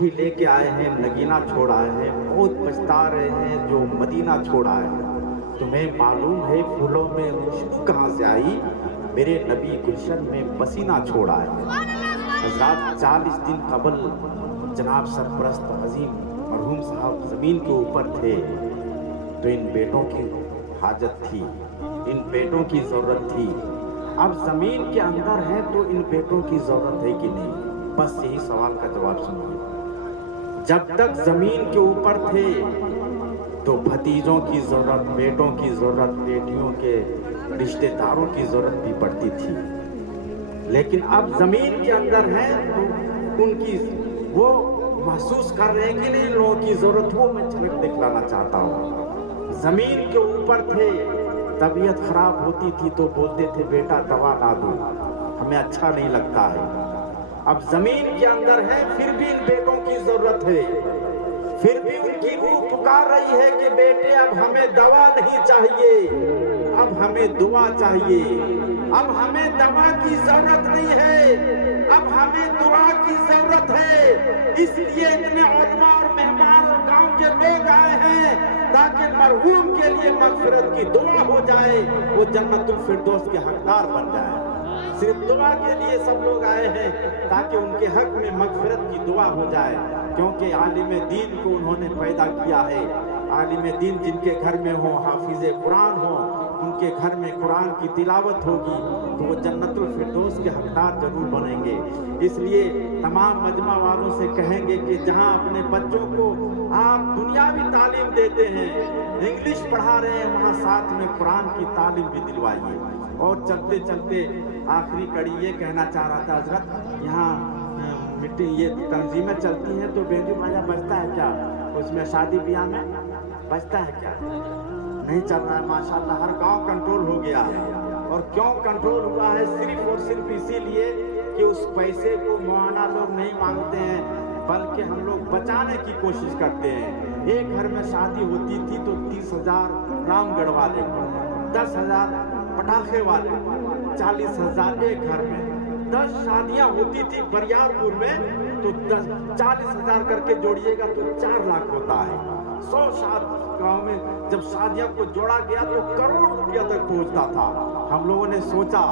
चिट्ठी लेके आए हैं, नगीना छोड़ आए हैं, बहुत पछता रहे हैं जो मदीना छोड़ आए हैं। तुम्हें मालूम है फूलों में खुशबू कहाँ से आई, मेरे नबी गुलशन में पसीना छोड़ आए। हज़रात 40 दिन कबल जनाब सरपरस्त अजीम मरहूम साहब ज़मीन के ऊपर थे, तो इन बेटों की हाजत थी, इन बेटों की ज़रूरत थी। अब ज़मीन के अंदर है तो इन बेटों की ज़रूरत है कि नहीं? बस यही सवाल का जवाब सुनिए। जब तक ज़मीन के ऊपर थे तो भतीजों की ज़रूरत, बेटों की ज़रूरत, बेटियों के रिश्तेदारों की ज़रूरत भी पड़ती थी, लेकिन अब ज़मीन के अंदर हैं तो उनकी वो महसूस कर रहे हैं कि नहीं लोगों की ज़रूरत, वो मैं झलक दिखलाना चाहता हूँ। ज़मीन के ऊपर थे, तबीयत खराब होती थी तो बोलते थे बेटा दवा ला दो, हमें अच्छा नहीं लगता है। अब ज़मीन के अंदर है फिर भी इन बेटों की ज़रूरत है, फिर भी उनकी रूह पुकार रही है कि बेटे अब हमें दवा नहीं चाहिए, अब हमें दुआ चाहिए, अब हमें दवा की ज़रूरत नहीं है, अब हमें दुआ की ज़रूरत है। इसलिए इतने उलमा और मेहमान और गांव के लोग आए हैं ताकि मरहूम के लिए मग़फ़िरत की दुआ हो जाए, वो जन्नतुल फिरदौस के हकदार बन जाए। सिर्फ दुआ के लिए सब लोग आए हैं ताकि उनके हक में मग़फ़िरत की दुआ हो जाए, क्योंकि आलिम दीन को उन्होंने पैदा किया है। आलिम दीन जिनके घर में हो, हाफिज़े कुरान हो, उनके घर में कुरान की तिलावत होगी तो वो जन्नतुल फिरदौस के हकदार जरूर बनेंगे। इसलिए तमाम मजमा वालों से कहेंगे कि जहाँ अपने बच्चों को आप दुनियावी तालीम देते हैं, इंग्लिश पढ़ा रहे हैं, वहाँ साथ में कुरान की तालीम भी दिलवाइए। और चलते चलते आखिरी कड़ी ये कहना चाह रहा था हज़रत, यहाँ मिट्टी ये तंजीमें चलती हैं तो बेंजू बाजा बजता है क्या? उसमें शादी ब्याह में बजता है क्या? नहीं चल रहा है। माशाल्लाह हर गांव कंट्रोल हो गया है। और क्यों कंट्रोल हुआ है? सिर्फ और सिर्फ इसीलिए कि उस पैसे को मुआवना लोग नहीं मांगते हैं, बल्कि हम लोग बचाने की कोशिश करते हैं। एक घर में शादी होती थी तो 30,000 रामगढ़ वाले को, 10,000 पटाखे वाले को, 40,000 एक घर में। 10 शादियां होती थी बरियारपुर में तो 40,000 करके जोड़िएगा तो 4 लाख होता है। 100 शादी गाँव में जब शादियों को जोड़ा गया तो करोड़ रुपया तक पहुंचता था। हम लोगों ने सोचा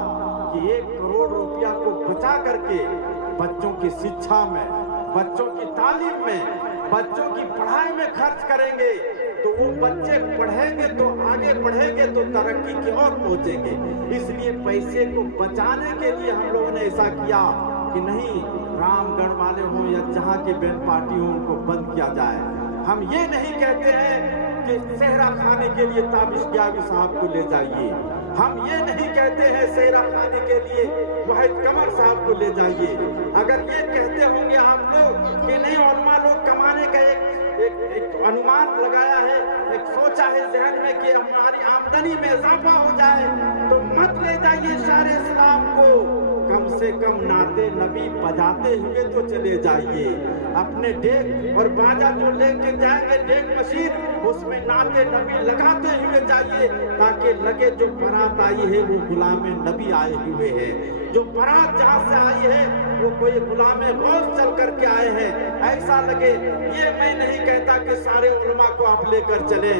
कि 1 करोड़ रुपया को बचा करके बच्चों की शिक्षा में, बच्चों की तालीम में, बच्चों की पढ़ाई में खर्च करेंगे तो वो बच्चे पढ़ेंगे तो आगे बढ़ेंगे तो तरक्की की ओर पहुंचेंगे। इसलिए पैसे को बचाने के लिए हम लोगों ने ऐसा किया कि नहीं, रामगढ़ वाले हों या जहाँ की बैंड पार्टी हो, उनको बंद किया जाए। हम ये नहीं कहते हैं कि सेहरा खाने के लिए ताबिश ग्यावी साहब को ले जाइए, हम ये नहीं कहते हैं सेहरा खाने के लिए वाहिद कमर साहब को ले जाइए। अगर ये कहते होंगे आप लोग कि नहीं, उलमा लोग कमाने का एक अनुमान लगाया है, एक सोचा है जहन में कि हमारी आमदनी में इजाफा हो जाए, तो मत ले जाइए शारे इस्लाम को। कम से कम नाते नबी बजाते हुए तो चले जाइए। अपने डेक और बाजा जो लेके जाएंगे, डेक मशीन, उसमें नाते नबी लगाते हुए जाइए ताकि लगे जो बारात आई है वो गुलामे नबी आए हुए हैं। जो बारात जहाँ से आई है वो कोई गुलामे गौस चल करके आए हैं, ऐसा लगे। ये मैं नहीं कहता कि सारे उलमा को आप लेकर चले,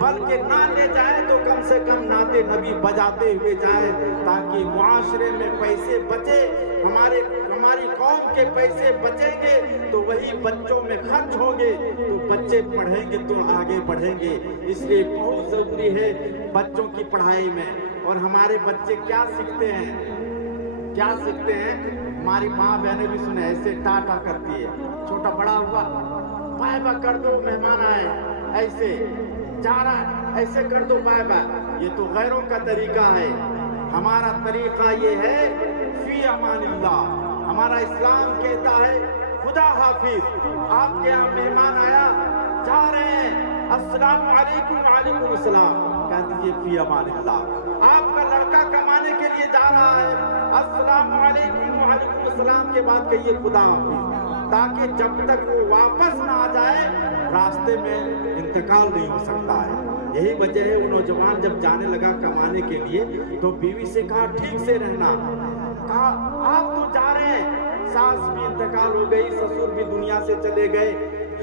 बल्कि ना ले जाए तो कम से कम नाते नबी बजाते हुए जाए ताकि मुआशरे में पैसे बचे, हमारी कौम के पैसे बचेंगे तो वही बच्चों में खर्च होंगे, तो बच्चे पढ़ेंगे तो आगे बढ़ेंगे। इसलिए बहुत जरूरी है बच्चों की पढ़ाई में। और हमारे बच्चे क्या सीखते हैं, क्या सीखते हैं? हमारी माँ बहनें भी सुने, ऐसे टाटा करती है, छोटा बड़ा हुआ बाय बाय कर दो, मेहमान आए, ऐसे जा रहा ऐसे कर दो बाय बाय। ये तो गैरों का तरीका है। हमारा तरीका ये है फी अमानिल्लाह। हमारा इस्लाम कहता है खुदा हाफिज। आपके यहाँ मेहमान आया, जा रहे हैं, अस्सलाम वालेकुम, वालेकुम अस्सलाम, कह दीजिए फी अमानिल्लाह। आपका लड़का कमाने के लिए जा रहा है, अस्सलाम वालेकुम, वालेकुम अस्सलाम के बाद कहिए खुदा हाफिज, ताकि जब तक वो वापस ना आ जाए रास्ते में इंतकाल नहीं हो सकता है। यही वजह है वो नौजवान जब जाने लगा कमाने के लिए तो बीवी से कहा ठीक से रहना। कहा आप तो जा रहे हैं, सास भी इंतकाल हो गई, ससुर भी दुनिया से चले गए,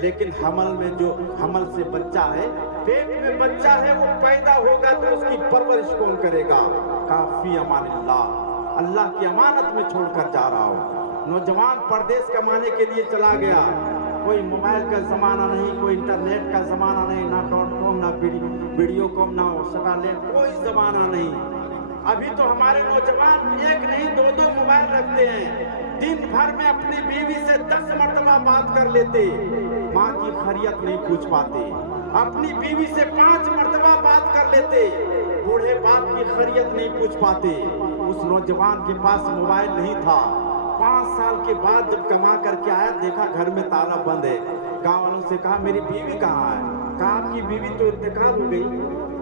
लेकिन हमल से बच्चा है, पेट में बच्चा है, वो पैदा होगा तो उसकी परवरिश कौन करेगा? काफी अमानिल्लाह, अल्लाह की अमानत में छोड़कर जा रहा हूँ। नौजवान परदेश कमाने के लिए चला गया, कोई मोबाइल का ज़माना नहीं, कोई इंटरनेट का ज़माना नहीं, ना .com, ना वीडियो कॉम, ना सटालेट, कोई ज़माना नहीं। अभी तो हमारे नौजवान एक नहीं 2-2 मोबाइल रखते हैं, दिन भर में अपनी बीवी से 10 मरतबा बात कर लेते, माँ की खैरियत नहीं पूछ पाते, अपनी बीवी से 5 मरतबा बात कर लेते, बूढ़े बाप की खैरियत नहीं पूछ पाते। उस नौजवान के पास मोबाइल नहीं था, 5 साल के बाद जब कमा करके आया, देखा घर में ताला बंद है। गाँव वालों से कहा मेरी बीवी कहाँ है? कहा आपकी बीवी तो इंतकाल हो गई।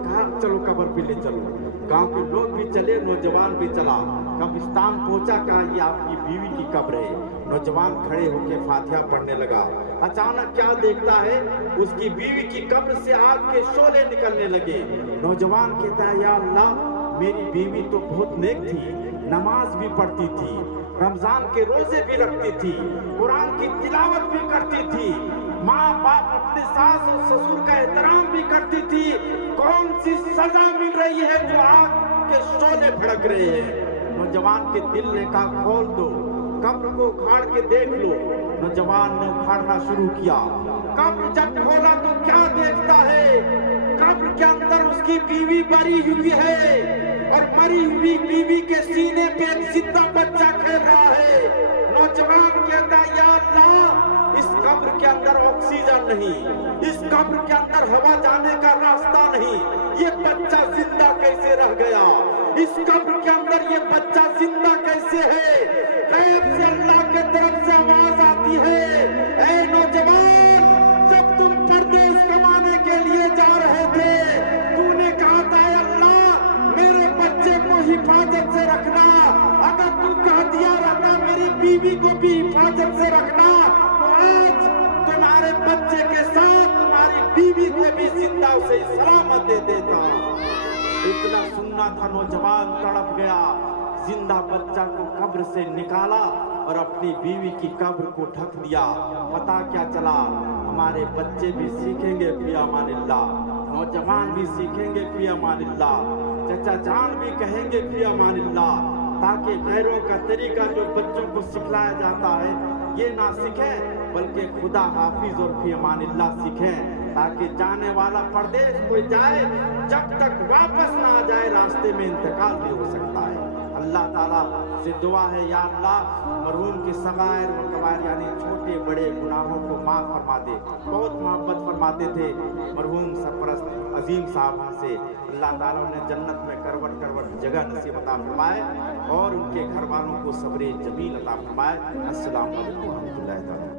कहा चलो कब्र पे ले चलो। गांव के लोग भी चले, नौजवान भी चला, कब्रिस्तान पहुंचा, कहा ये आपकी बीवी की कब्र है। नौजवान खड़े होकर फातिहा पढ़ने लगा, अचानक क्या देखता है, उसकी बीवी की कब्र से आग के शोले निकलने लगे। नौजवान कहता है या अल्लाह, मेरी बीवी तो बहुत नेक थी, नमाज भी पढ़ती थी, रमजान के रोजे भी रखती थी, कुरान की तिलावत भी करती थी, माँ बाप अपने सास और ससुर का एहतराम भी करती थी, कौन सी सजा मिल रही है जो आग के शोले भड़क रहे हैं? नौजवान के दिल ने कहा खोल दो, कब्र को उखाड़ के देख लो। नौजवान ने उखाड़ना शुरू किया, कब्र जब खोला तो क्या देखता है, कब्र के अंदर उसकी बीवी मरी हुई है और मरी हुई बीवी के सीने पे एक जिंदा बच्चा खेल रहा है। नौजवान कहता है या अल्लाह, इस कब्र के अंदर ऑक्सीजन नहीं, इस कब्र के अंदर हवा जाने का रास्ता नहीं, ये बच्चा जिंदा कैसे रह गया? इस कब्र के अंदर ये बच्चा जिंदा कैसे है? गैब से अल्लाह के तरफ से आवाज आती है, ऐ नौजवान, जब तुम परदेश कमाने के लिए जा रहे थे, तूने कहा था अल्लाह मेरे बच्चे को हिफाजत से रखना, अगर तू कह दिया रहता मेरी बीवी को भी हिफाजत से रखना, तो आज तुम्हारे बच्चे के साथ तुम्हारी बीवी को भी जिंदा उसे सलामत दे देता। इतना सुनना था, नौजवान तड़प गया, जिंदा बच्चा को कब्र से निकाला और अपनी बीवी की कब्र को ढक दिया। पता क्या चला, हमारे बच्चे भी सीखेंगे फी अमानिल्लाह, नौजवान भी सीखेंगे फी अमानिल्लाह, चचा जान भी कहेंगे फी अमानिल्लाह, ताकि गैरों का तरीका जो बच्चों को सिखलाया जाता है ये ना सीखें, बल्कि खुदा हाफिज और फी अमानिल्लाह सीखें, ताकि जाने वाला परदेश कोई जाए, जब तक वापस ना आ जाए रास्ते में इंतकाल भी हो सकता है। अल्लाह ताला से दुआ है या अल्लाह, मरहूम के सगायर व कबायर यानी छोटे बड़े गुनाहों को माफ़ फरमा दे। बहुत मोहब्बत फरमाते थे मरहूम सरपरस्त अजीम साहब से, अल्लाह ताला ने जन्नत में करवट करवट जगह नसीब अता फरमाए और उनके घर वालों को सब्र जमील अता फरमाए। अस्सलाम वालेकुम व रहमतुल्लाहि।